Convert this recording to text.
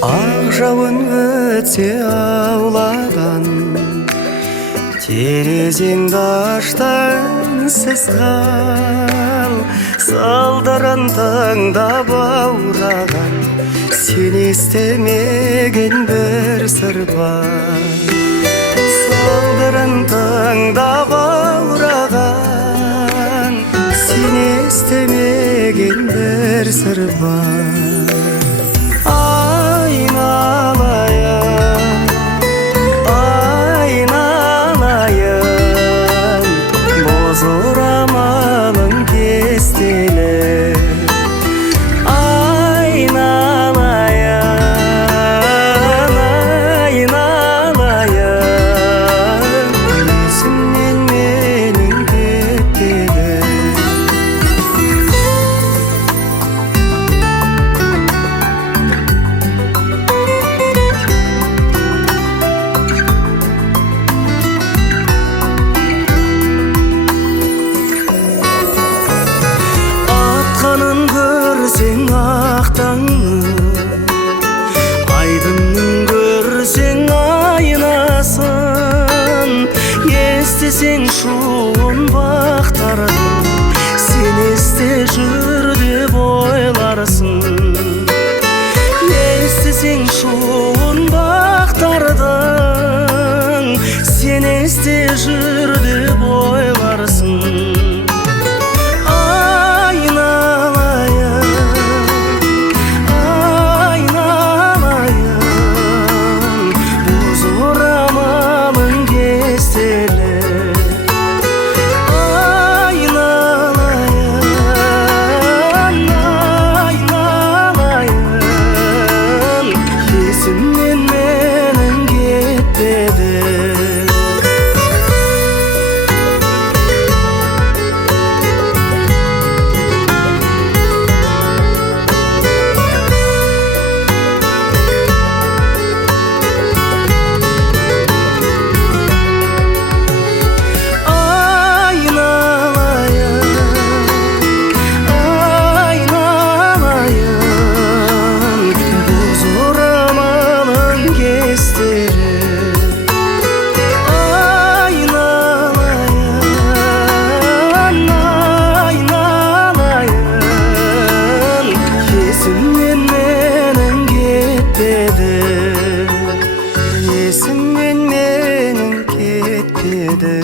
Ақ жауын өтсе ауладан, терезеңді аштансыз қал. Салдырын тыңдап аураған, сен естімеген бір сыр бар. Салдырын тыңдап аураған, сен естімеген бір сыр бар. Орамалың кестелі, айналайын, айналайын, есімнен менің кетпеді. Көрсең ақтаңы, айдынның көрсең айнасын, естісең шуын бақтарын, сен есте жүр деп ойларсың. Естісең шуын бақтардың, сен есте жүр деп ойларсың. Есімнен менің кетпеді.